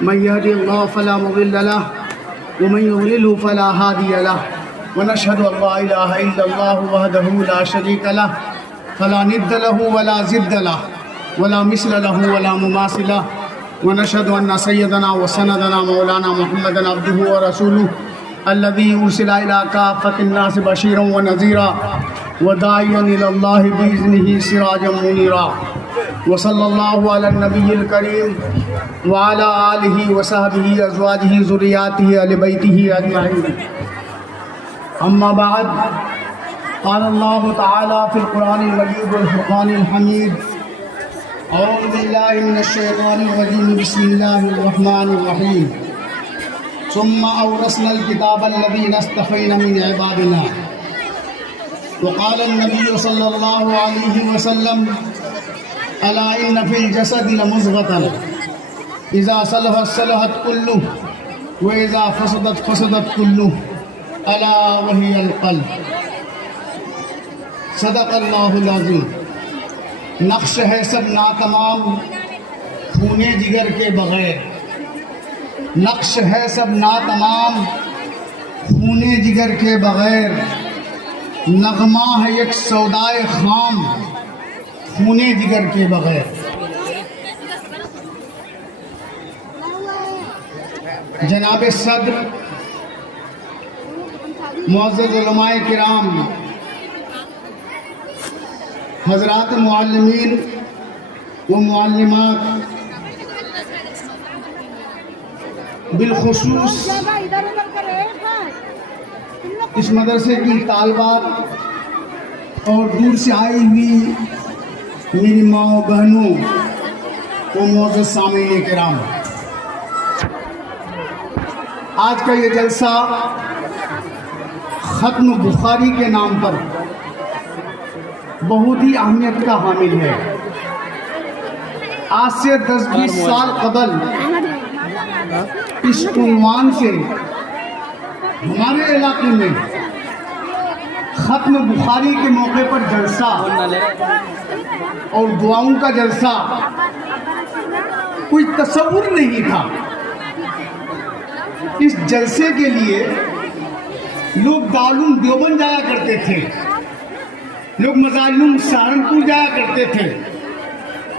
من يهده الله فلا مضل له ومن يضلله فلا هادي له ونشهد أن لا إله إلا الله وحده لا شريك له فلا ند له ولا ضد له ولا مثل له ولا مماثل له ونشهد أن سيدنا وسندنا مولانا محمدا عبده ورسوله الذي أرسل إلى كافة الناس بشيرا ونذيرا وداعيا إلى الله بإذنه سراجا منيرا وصلى الله على النبي الكريم وعلى آله وصحبه أزواجه ذرياته أهل بيته أجمعين. أما بعد، قال الله تعالى في القرآن المجيد والفرقان الحميد: أعوذ بالله من الشيطان الرجيم، بسم الله الرحمن الرحيم. ثم أورثنا الكتاب الذين اصطفينا من عبادنا. وقال النبي صلى الله عليه وسلم: ألا إن في الجسد لمضغة إذا صلحت صلحت كله وإذا فسدت فسدت كله ألا وهي القلب. صدق اللہ العظیم. نقش ہے سب ناتمام خونے جگر کے بغیر. نقش ہے سب ناتمام خونے جگر کے بغیر. نغمہ ہے یک سودائے خام خونے جگر کے بغیر. جناب صدر، معزز علماء کرام، حضرات معلمین و معلمات، بالخصوص اس مدرسے کی طالبات اور دور سے آئی ہوئی میری ماں و بہنوں و معزز سامعین کرام، آج کا یہ جلسہ ختم بخاری کے نام پر بہت ہی اہمیت کا حامل ہے. آج سے 10-20 سال قبل اس عنوان سے ہمارے علاقے میں ختم بخاری کے موقع پر جلسہ اور دعاؤں کا جلسہ کوئی تصور نہیں تھا. اس جلسے کے لیے لوگ دارالعلوم دیوبند جایا کرتے تھے، لوگ مظالم سہارنپور جایا کرتے تھے.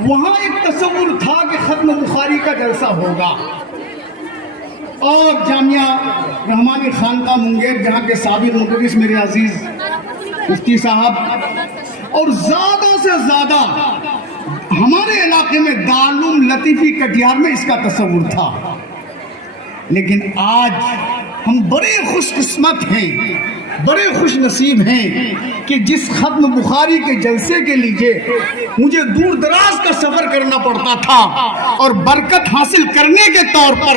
وہاں ایک تصور تھا کہ ختم بخاری کا جلسہ ہوگا. اور جامعہ رحمانی خانقاہ منگیر، جہاں کے سابق مدرس میرے عزیز مفتی صاحب، اور زیادہ سے زیادہ ہمارے علاقے میں دارالعلوم لطیفی کٹیہار میں اس کا تصور تھا. لیکن آج ہم بڑے خوش قسمت ہیں، بڑے خوش نصیب ہیں کہ جس ختم بخاری کے جلسے کے لیے مجھے دور دراز کا سفر کرنا پڑتا تھا اور برکت حاصل کرنے کے طور پر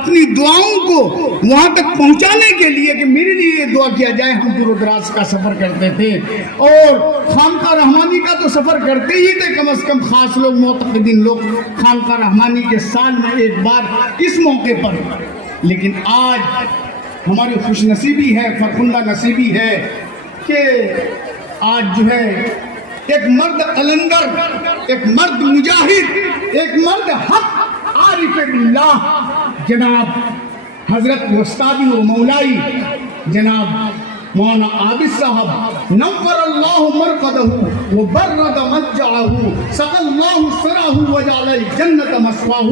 اپنی دعاؤں کو وہاں تک پہنچانے کے لیے کہ میرے لیے یہ دعا کیا جائے، ہم دور دراز کا سفر کرتے تھے. اور خانقاہ رحمانی کا تو سفر کرتے ہی تھے، کم از کم خاص لوگ، معتقدین لوگ خانقاہ رحمانی کے سال میں ایک بار اس موقع پر. لیکن آج ہماری خوش نصیبی ہے، فرخندہ نصیبی ہے کہ آج جو ہے ایک مرد قلندر، ایک مرد مجاہد، ایک مرد حق عارف باللہ، جناب حضرت استادی و مولائی جناب مولانا عابد صاحب، نور اللہ مرقدہ وبرد مضجعہ، سقى اللہ سرہ وجعل الجنت مثواہ.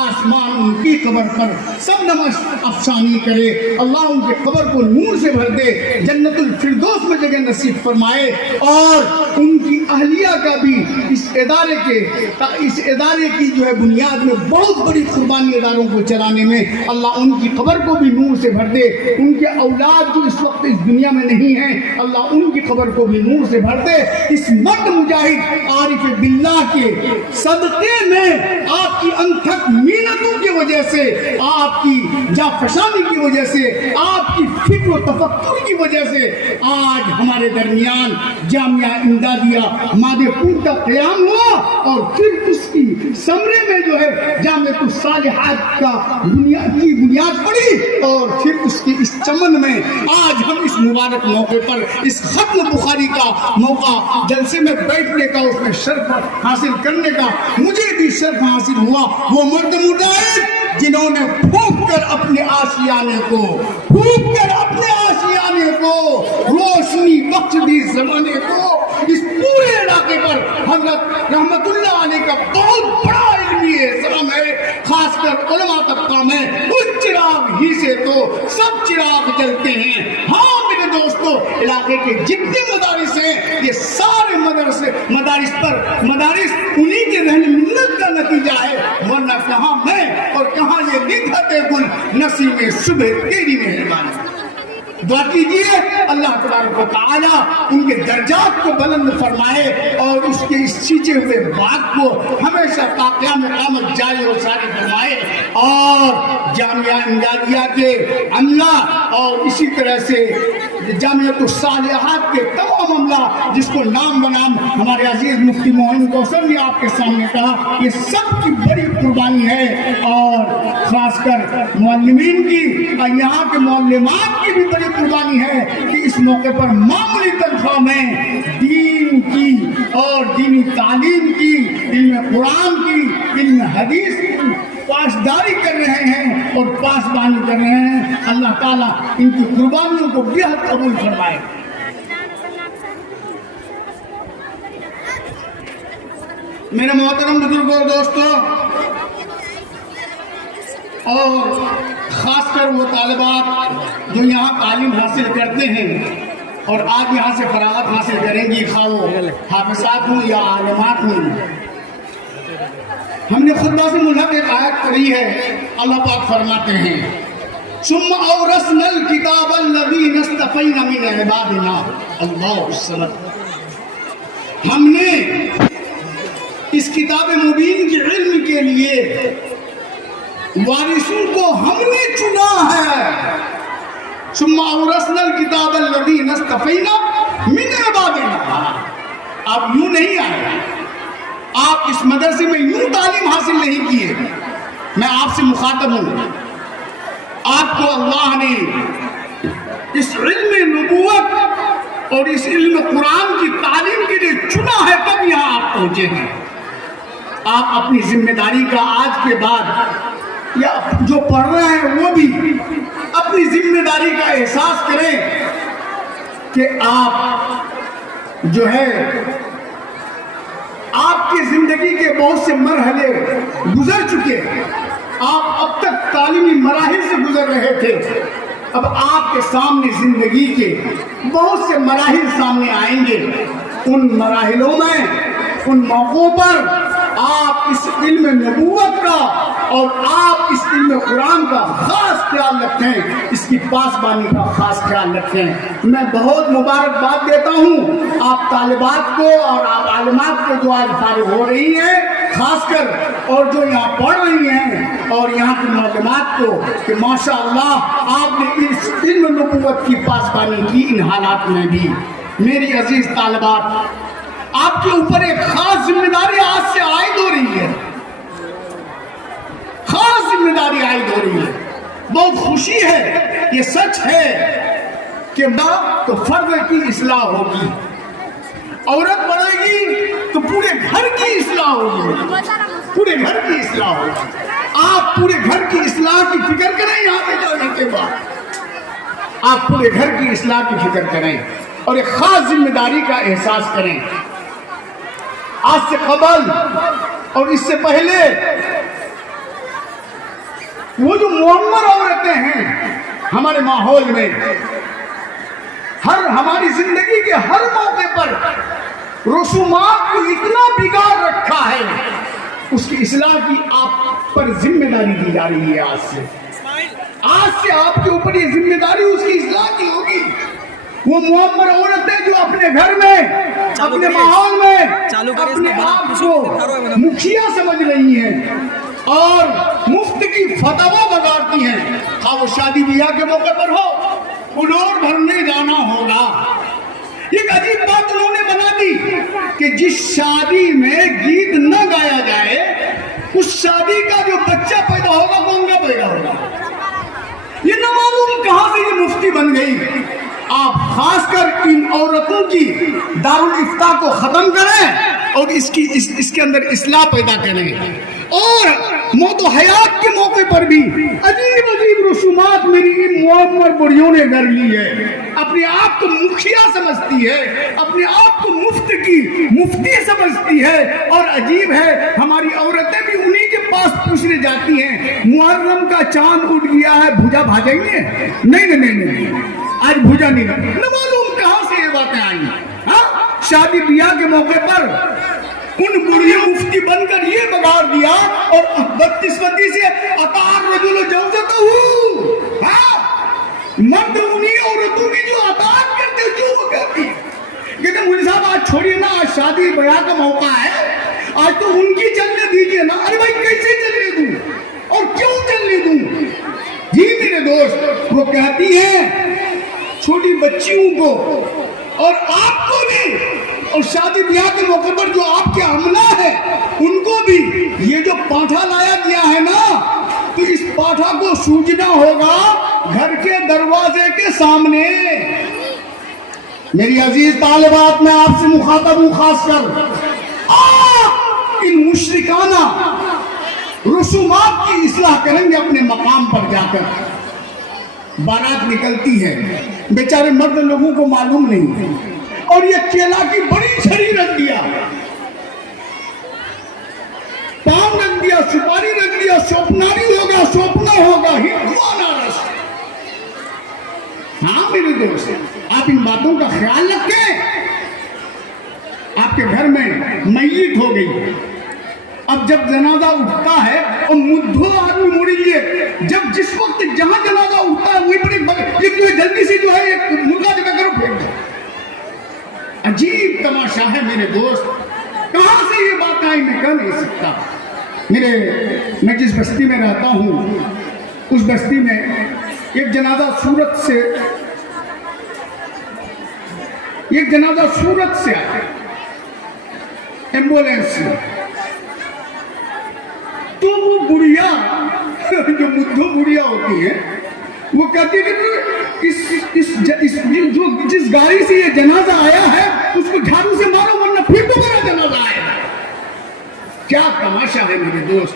آسمان ان کی قبر پر سب نماز افسانی کرے، اللہ ان کی قبر کو نور سے بھر دے، جنت الفردوس میں جگہ نصیب فرمائے. اور ان کی اہلیہ کا بھی اس ادارے کی جو ہے بنیاد میں بہت بڑی قربانی اداروں کو چلانے میں، اللہ ان کی قبر کو بھی نور سے بھر دے. ان کے اولاد جو اس وقت اس دنیا میں نہیں ہیں، اللہ ان کی قبر کو بھی نور سے بھر دے. اس مرد مجاہد عارف باللہ کے صدقے میں، آپ کی انتھک محنتوں کی وجہ سے، آپ کی جافشانی کی وجہ سے، آپ کی فکر و تفکر کی وجہ سے آج ہمارے درمیان جامعہ امدادیہ مادے پور کا قیام ہوا. اور پھر اس کی ثمرے میں جو ہے جامعہ الصالحات کا بنیاد پڑی. اور پھر اس کی اس چمن میں آج ہم اس مبارک موقع پر اس ختم بخاری کا موقع جلسے میں بیٹھنے کا، اس میں شرف حاصل کرنے کا مجھے بھی شرف حاصل ہوا. وہ مرد مجاہد کر اپنے آشیانے کو، پھونک کر اپنے آشیانے کو روشنی بخش دی زمانے کو۔ اس پورے علاقے پر حضرت رحمت اللہ علیہ کا بہت بڑا علمی احترام ہے، خاص کر علماء طبقہ میں۔ اس چراغ ہی سے تو سب چراغ جلتے ہیں۔ ہاں میرے دوستو، علاقے کے جتنے مدارس ہیں یہ سارے مدارس انہی کے رہن منت کا نتیجہ ہے، ورنہ کہاں میں اور کہاں یہ نگہت گل نسیم صبح تیری مہربانی۔ دعا کیجیے اللہ تبارک و تعالی ان کے درجات کو بلند فرمائے اور اس کے اس سیچے ہوئے باغ کو ہمیشہ تا قیام قیامت جاری و ساری فرمائے، اور جامعہ امدادیہ کے عملہ اور اسی طرح سے جامعۃ الصالحات کے تمام عملہ جس کو نام بنام ہمارے عزیز مفتی محمد کوثر نے آپ کے سامنے کہا، یہ سب کی بڑی قربانی ہے، اور خاص کر معلمین کی اور یہاں کے معلمات کی بھی بڑی قربانی ہے کہ اس موقع پر معمولی تنخواہ میں دین کی اور دینی تعلیم کی، علم قرآن کی، علم حدیث کی پاسداری کر رہے ہیں اور پاسبانی کر رہے ہیں۔ اللہ تعالیٰ ان کی قربانیوں کو بہت قبول فرمائے۔ میرے محترم بزرگوں اور دوستوں، اور خاص کر وہ طالبات جو یہاں تعلیم حاصل کرتے ہیں اور آج یہاں سے فراغت حاصل کریں گی، خواہ وہ حافظات ہوں یا عالمات ہوں، ہم نے خطبہ سے ملحق ایک آیت پڑھی ہے۔ اللہ پاک فرماتے ہیں ثم اورثنا الكتاب الذين اصطفينا من عبادنا اللہ الصمد۔ ہم نے اس کتاب مبین کے علم کے لیے وارثوں کو ہم نے چنا ہے۔ ثم اورثنا الكتاب الذين اصطفينا من عبادنا۔ آپ یوں نہیں آئے، آپ اس مدرسے میں یوں تعلیم حاصل نہیں کیے۔ میں آپ سے مخاطب ہوں، آپ کو اللہ نے اس علم نبوت اور اس علم قرآن کی تعلیم کے لیے چنا ہے، تب یہاں آپ پہنچے ہیں۔ آپ اپنی ذمہ داری کا آج کے بعد یا جو پڑھ رہے ہیں وہ بھی اپنی ذمہ داری کا احساس کریں کہ آپ جو ہے آپ کی زندگی کے بہت سے مرحلے گزر چکے، آپ اب تک تعلیمی مراحل سے گزر رہے تھے، اب آپ کے سامنے زندگی کے بہت سے مراحل سامنے آئیں گے۔ ان مراحلوں میں، ان موقعوں پر آپ اس علم نبوت کا اور آپ اس علم قرآن کا خاص خیال رکھیں، اس کی پاسبانی کا خاص خیال رکھیں۔ میں بہت مبارکباد دیتا ہوں آپ طالبات کو اور آپ عالمات کو جو آج فارغ ہو رہی ہیں، خاص کر اور جو یہاں پڑھ رہی ہیں، اور یہاں کی معلومات کو کہ ماشاءاللہ آپ نے اس علم نبوت کی پاسبانی کی ان حالات میں بھی۔ میری عزیز طالبات، آپ کے اوپر ایک خاص ذمہ داری آج سے عائد ہو رہی ہے، خاص ذمہ داری عائد ہو رہی ہے۔ بہت خوشی ہے، یہ سچ ہے کہ ماں تو فرد کی اصلاح ہوگی، عورت بڑھے گی تو پورے گھر کی اصلاح ہوگی، پورے گھر کی اصلاح ہوگی۔ آپ پورے گھر کی اصلاح کی فکر کریں، یہاں پہ جانے کے بعد آپ پورے گھر کی اصلاح کی فکر کریں اور ایک خاص ذمہ داری کا احساس کریں۔ آج سے قبل اور اس سے پہلے وہ جو معمر عورتیں ہیں ہمارے ماحول میں، ہماری زندگی کے ہر موقع پر رسومات کو اتنا بگاڑ رکھا ہے، اس کی اصلاح کی آپ پر ذمہ داری دی جا رہی ہے۔ آج سے آپ کے اوپر یہ ذمہ داری اس کی اصلاح کی ہوگی۔ وہ معمر عورتیں جو اپنے گھر میں، اپنے ماحول میں اپنے آپ کو مکھیا سمجھ رہی ہیں اور مفت کی فتوا بگاڑتی ہیں، خواہ وہ شادی بیاہ کے موقع پر ہو، فلور بھرنے جانا ہوگا۔ ایک عجیب بات انہوں نے بنا دی کہ جس شادی میں گیت نہ گایا جائے، اس شادی کا جو بچہ پیدا ہوگا کون کا پیدا ہوگا؟ یہ نہ معلوم کہاں سے یہ مفتی بن گئی۔ آپ خاص کر ان عورتوں کی دارالافتاء کو ختم کریں اور اس کے اندر اصلاح پیدا کریں، اور موت و حیات کے موقع پر بھی عجیب عمر بڑیوں نے کر لی ہے، اپنے آپ کو مکھیا سمجھتی ہے، اپنے آپ کو مفتی سمجھتی ہے، اور عجیب ہے ہماری عورتیں بھی انہی کے پاس پوچھنے جاتی ہیں محرم کا چاند اٹھ گیا ہے بھوجا بھاجیں گے؟ نہیں آج بھوجا نہیں، نہ معلوم کہاں سے یہ باتیں آئی۔ ہاں شادی بیاہ کے موقع پر ان بڑھیوں مفتی بن کر یہ بگاڑ دیا، اور بدقسمتی سے اطاع رجل جوزتہ، ہاں مرد انہی عورتوں کی جو اطاعت کرتے جو وہ کہتی ہے، کہتے مجھے صاحب آج چھوڑیے نا، آج شادی بیاہ کا موقع ہے، آج تو ان کی چلنے دیجئے نا۔ ارے بھائی کیسے چلنے دوں اور کیوں چلنے دوں؟ جی میرے دوست، وہ کہتی ہیں چھوٹی بچیوں کو اور آپ کو بھی، اور شادی بیاہ کے موقع پر جو آپ کے عملہ ہے ان کو بھی، یہ جو پانٹھا لایا گیا ہے نا، تو اس پانٹھا کو سوجنا ہوگا گھر کے دروازے کے سامنے۔ میری عزیز طالبات، میں آپ سے مخاطب ہوں خاص کر، آپ ان مشرکانہ رسومات کی اصلاح کریں گے اپنے مقام پر جا کر۔ بارات نکلتی ہے، بیچارے مرد لوگوں کو معلوم نہیں، اور یہ کیلا کی بڑی چھڑی رکھ دیا، پام رکھ دیا، سپاری رکھ دیا، سوپناری ہوگا، سوپنا ہوگا، ہندوانہ رس۔ ہاں میرے دوست، آپ ان باتوں کا خیال رکھیں۔ آپ کے گھر میں میت ہو گئی، اب جب جنازہ اٹھتا ہے اور مدھو آدمی موڑیں گے، جب جس وقت جہاں جنازہ اٹھتا ہے وہیں پر ایک جلدی سے جو ہے ایک مرغا جگہ کرو پھینک دو۔ عجیب تماشا ہے میرے دوست، کہاں سے یہ بات آئی میں کہہ نہیں سکتا۔ میں جس بستی میں رہتا ہوں اس بستی میں ایک جنازہ سورت سے آیا ایمبولینس سے، تو وہ بڑھیا جو مدھو بڑھیا ہوتی ہے وہ کہتی ہے کہ جس گاڑی سے یہ جنازہ آیا ہے اس کو جھاڑو سے مارو ورنہ پھر دوبارہ جنازہ آئے گا۔ کیا تماشا ہے میرے دوست،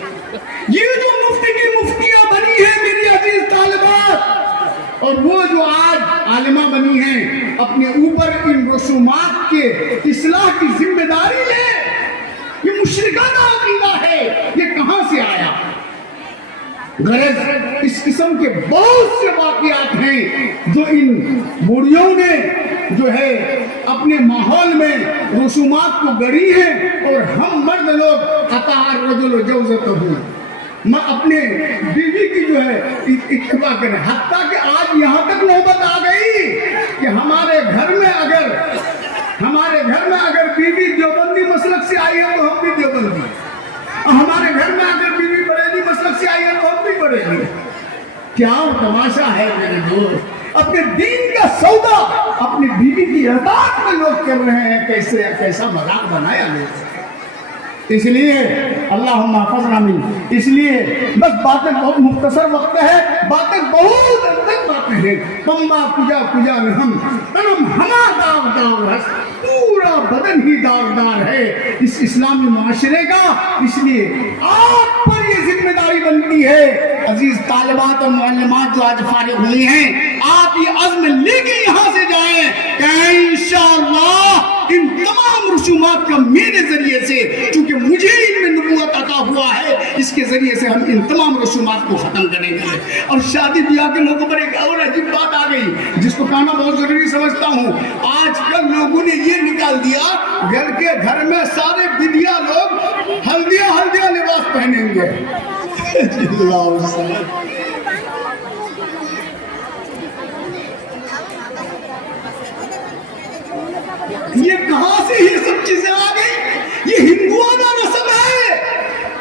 یہ جو مفتی کی مفتیاں بنی ہیں میری عزیز طالبات، اور وہ جو آج عالمہ بنی ہیں، اپنے اوپر ان رسومات کے اصلاح کی ذمہ داری لے۔ یہ مشرکانہ عقیدہ ہے، یہ کہاں سے آیا؟ غرض اس قسم کے بہت سے واقعات ہیں جو ان بوڑھیوں نے جو ہے اپنے ماحول میں رسومات کو گڑی ہیں، اور ہم مرد لوگ اطاع الرجل جوزتہ، میں اپنے بیوی کی جو ہے اتباع کریں، حتیٰ کہ آج یہاں تک نوبت آ گئی کہ ہمارے گھر میں اگر بیوی دیوبندی مسلک سے آئی ہے تو ہم بھی دیوبندی، ہمارے گھر میں اگر بیوی بریلی مسلک سے آئی ہے تو ہم بھی بریلی۔ کیا تماشا ہے میرے دوست، اپنے دین کا سودا اپنی بیوی کی اطاعت میں لوگ کر رہے ہیں، کیسا مذاق بنایا لوگ۔ اس لیے اللہم احفظنا من، اس لیے بس باتیں بہت مختصر وقت ہے، باتیں بہت اندر باتیں ہیں۔ پمبا کجا رحم تنم ہما داغ رس، پورا بدن ہی داغدار ہے اس اسلامی معاشرے کا۔ اس لیے آپ پر یہ ذمہ داری بنتی ہے عزیز طالبات اور معلمات جو آج فارغ ہوئی ہیں، آپ یہ عزم لے کے یہاں سے جائیں کہ انشاءاللہ ان تمام رسومات کا میرے ذریعے سے، چونکہ مجھے ان میں نبوت عطا ہوا ہے، اس کے ذریعے سے ہم ان تمام رسومات کو ختم کریں گے۔ اور شادی بیاہ کے موقع پر ایک اور عجیب بات آ گئی جس کو کہنا بہت ضروری سمجھتا ہوں۔ آج کل لوگوں نے یہ نکال دیا گھر میں سارے بدیا لوگ ہلدیا لباس پہنیں گے۔ یہ کہاں سے یہ سب چیزیں آ گئی؟ یہ ہندوانہ رسم ہے۔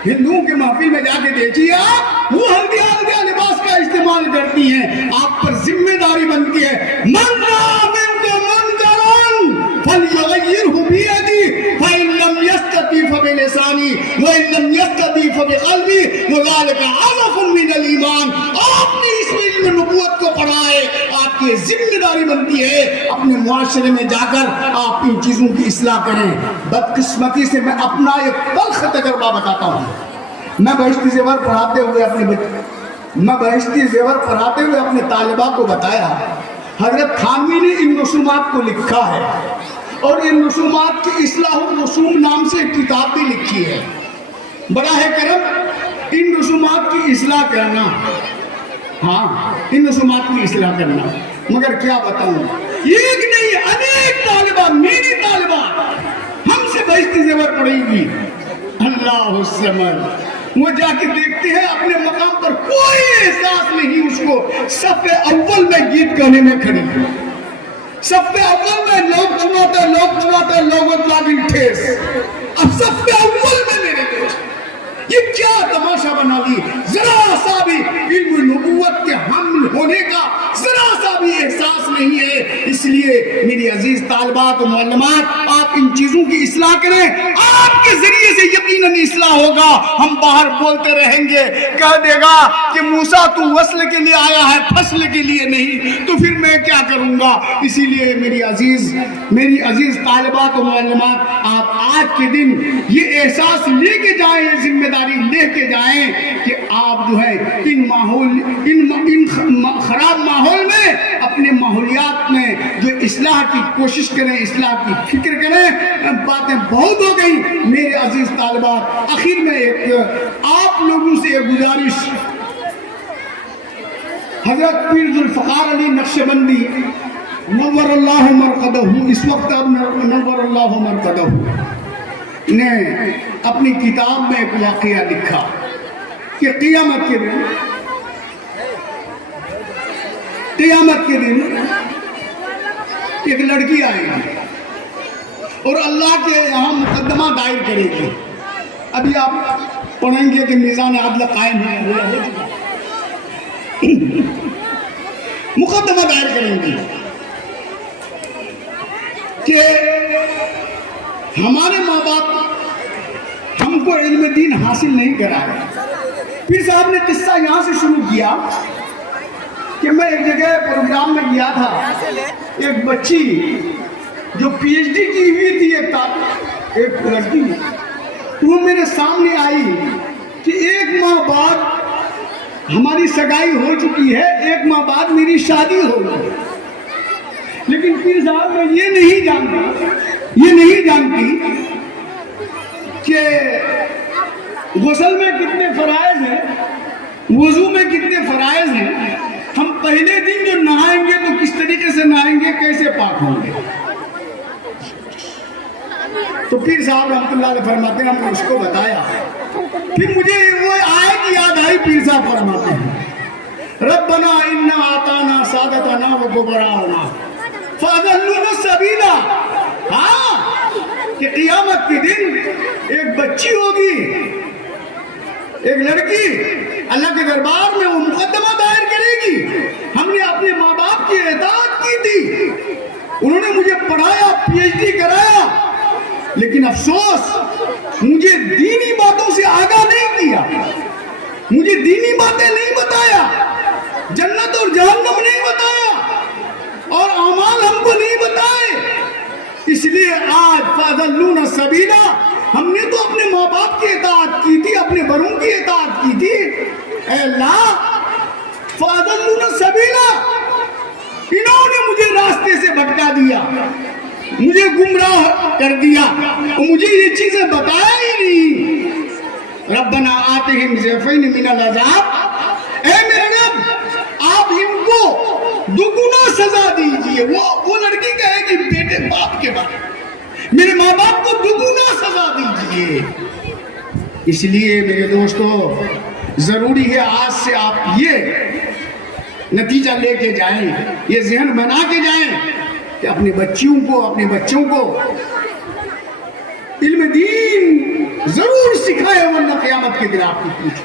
ہندوؤں کے محفل میں جا کے دیکھیے آپ، وہ ہلدیا لباس کا استعمال کرتی ہیں۔ آپ پر ذمہ داری بنتی ہے، من رأى منكم منكرا فليغيره بيده فإن لم يستطع فبلسانه وإن لم يستطع فبقلبه وذلك عضف من الإيمان۔ آپ نے اس علم نبوت کو پڑھا ہے، آپ کی ذمہ داری بنتی ہے اپنے معاشرے میں جا کر آپ ان چیزوں کی اصلاح کریں۔ بدقسمتی سے میں اپنا ایک تلخ تجربہ بتاتا ہوں۔ میں بہشتی زیور پڑھاتے ہوئے میں بہشتی زیور پڑھاتے ہوئے اپنے طالبہ کو بتایا حضرت تھانوی نے ان رسومات کو لکھا ہے اور ان رسومات کی اصلاح الرسوم نام سے ایک کتاب بھی لکھی ہے. بڑا ہے کرم ان رسومات کی اصلاح کرنا. ہاں ان رسومات کی اصلاح کرنا. مگر کیا بتاؤں ایک نہیں انیک طالبہ میری طالبہ ہم سے بہشتی زیور پڑھیں گی. اللہ الصمد. وہ جا کے دیکھتے ہیں اپنے مقام پر کوئی احساس نہیں اس کو. صف اول میں گیت گانے میں کھڑی ہے. صف اول میں لوگ چناتے لوگوں لاگن ٹھیس. اب صف اول میں میرے دوست یہ کیا تماشا بنا لی. ذرا سا بھی علم نبوت کے حامل ہونے کا ذرا سا بھی احساس نہیں ہے. اس لیے میری عزیز طالبات و معلمات آپ ان چیزوں کی اصلاح کریں. آپ کے ذریعے سے یقیناً اصلاح ہوگا. ہم باہر بولتے رہیں گے کہہ دے گا کہ موسیٰ تو وصل کے لیے آیا ہے فصل کے لیے نہیں, تو پھر میں کیا کروں گا. اسی لیے میری عزیز طالبات و معلمات آپ آج کے دن یہ احساس لے کے جائیں, ذمہ داری لے کے جائیں کہ آپ جو ہے ان خراب ماحول میں اپنے ماحولیات میں جو اصلاح کی کوشش کریں, اصلاح کی فکر کریں. باتیں بہت ہو گئی میرے عزیز طالبات. آخر میں ایک آپ لوگوں سے ایک گزارش. حضرت پیر ذوالفقار علی نقشبندی نور اللہ مرقدہ, اس وقت اب نور اللہ مرقدہ نے اپنی کتاب میں ایک واقعہ لکھا کہ قیامت کے دن ایک لڑکی آئے گی اور اللہ کے یہاں مقدمہ دائر کرے گی. ابھی آپ پڑھیں گے کہ میزان عدل قائم ہے, مقدمہ دائر کریں گی کہ ہمارے ماں باپ ہم کو علم دین حاصل نہیں کرائے. پھر صاحب نے قصہ یہاں سے شروع کیا کہ میں ایک جگہ پروگرام میں گیا تھا. ایک بچی جو پی ایچ ڈی کی ہوئی تھی ایک لڑکی, وہ میرے سامنے آئی کہ ایک ماہ بعد ہماری سگائی ہو چکی ہے, ایک ماہ بعد میری شادی ہوگی. لیکن پھر صاحب میں یہ نہیں جانتی کہ غسل میں کتنے فرائض ہیں, وضو میں کتنے فرائض ہیں. ہم پہلے دن جو نہائیں گے تو کس طریقے سے نہائیں گے, کیسے پاک ہوں گے. تو پھر صاحب رحمۃ اللہ علیہ فرماتے ہیں, ہم نے اس کو بتایا. پھر مجھے وہ آیت یاد آئی. پیر صاحب فرماتے ہیں ربنا انا آتانا سادتنا و کبراءنا فاضلونا السبیلا. ہاں کہ قیامت کے دن ایک بچی ہوگی, ایک لڑکی اللہ کے دربار میں وہ مقدمہ دائر کرے گی. ہم نے اپنے ماں باپ کی اطاعت کی تھی, انہوں نے مجھے پڑھایا, پی ایچ ڈی کرایا, لیکن افسوس مجھے دینی باتوں سے آگاہ نہیں کیا, مجھے دینی باتیں نہیں بتایا, جنت اور جہنم نہیں بتایا, اور اعمال ہم کو نہیں بتائے. اس لیے آج فاضلون السبیلا, ہم نے تو اپنے ماں باپ کی اطاعت کی تھی, اپنے بڑوں کی اطاعت کی تھی. اے اللہ فاضلون السبیلا, انہوں نے مجھے راستے سے بھٹکا دیا, مجھے گمراہ کر دیا, اور مجھے یہ چیزیں بتایا ہی نہیں. ربنا آتہم ضعفین من العذاب, اے میرے رب آپ ان کو دگنا سزا دیجئے. وہ لڑکی کہے کہ بیٹے باپ کے بعد میرے ماں باپ کو دگنا سزا دیجئے. اس لیے میرے دوستو ضروری ہے آج سے آپ یہ نتیجہ لے کے جائیں, یہ ذہن بنا کے جائیں کہ اپنے بچوں کو علم دین ضرور سکھائے, ورنہ قیامت کے دن آپ کی پوچھ.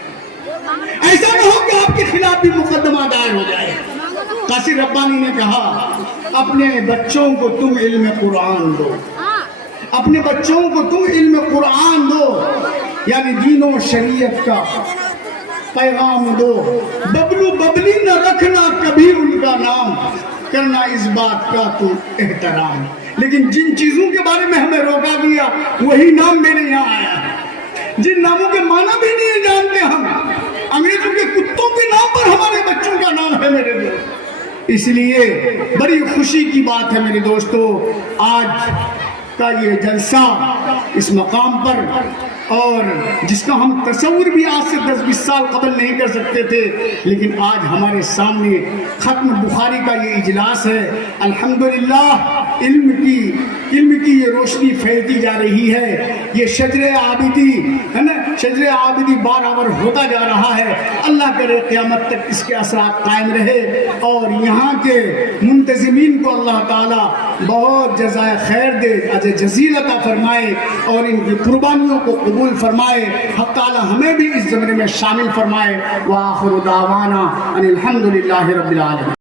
ایسا نہ ہو کہ آپ کے خلاف بھی مقدمہ دائر ہو جائے. قاصر ربانی نے کہا اپنے بچوں کو تم علم قرآن دو, اپنے بچوں کو تم علم قرآن دو, یعنی دین و شریعت کا پیغام دو. ببلو ببلی نہ رکھنا کبھی ان کا نام, کرنا اس بات کا تو احترام. لیکن جن چیزوں کے بارے میں ہمیں روکا گیا وہی نام میرے یہاں آیا ہے. جن ناموں کے معنی بھی نہیں جانتے ہم, انگریزوں کے کتوں کے نام پر ہمارے بچوں کا نام ہے میرے دوست. اس لیے بڑی خوشی کی بات ہے میرے دوستو، آج کا یہ جلسہ اس مقام پر، اور جس کا ہم تصور بھی آج سے 10-20 سال قبل نہیں کر سکتے تھے، لیکن آج ہمارے سامنے ختم بخاری کا یہ اجلاس ہے. الحمدللہ علم کی یہ روشنی پھیلتی جا رہی ہے. یہ شجر عابدی ہے نا، شجر عابدی برابر ہوتا جا رہا ہے. اللہ کرے قیامت تک اس کے اثرات قائم رہے، اور یہاں کے منتظمین کو اللہ تعالیٰ بہت جزائے خیر دے، اجر جزیل عطا فرمائے، اور ان کی قربانیوں کو قبول فرمائے. حق تعالیٰ ہمیں بھی اس زمرے میں شامل فرمائے. وآخر دعوانا ان الحمدللہ رب العالمین.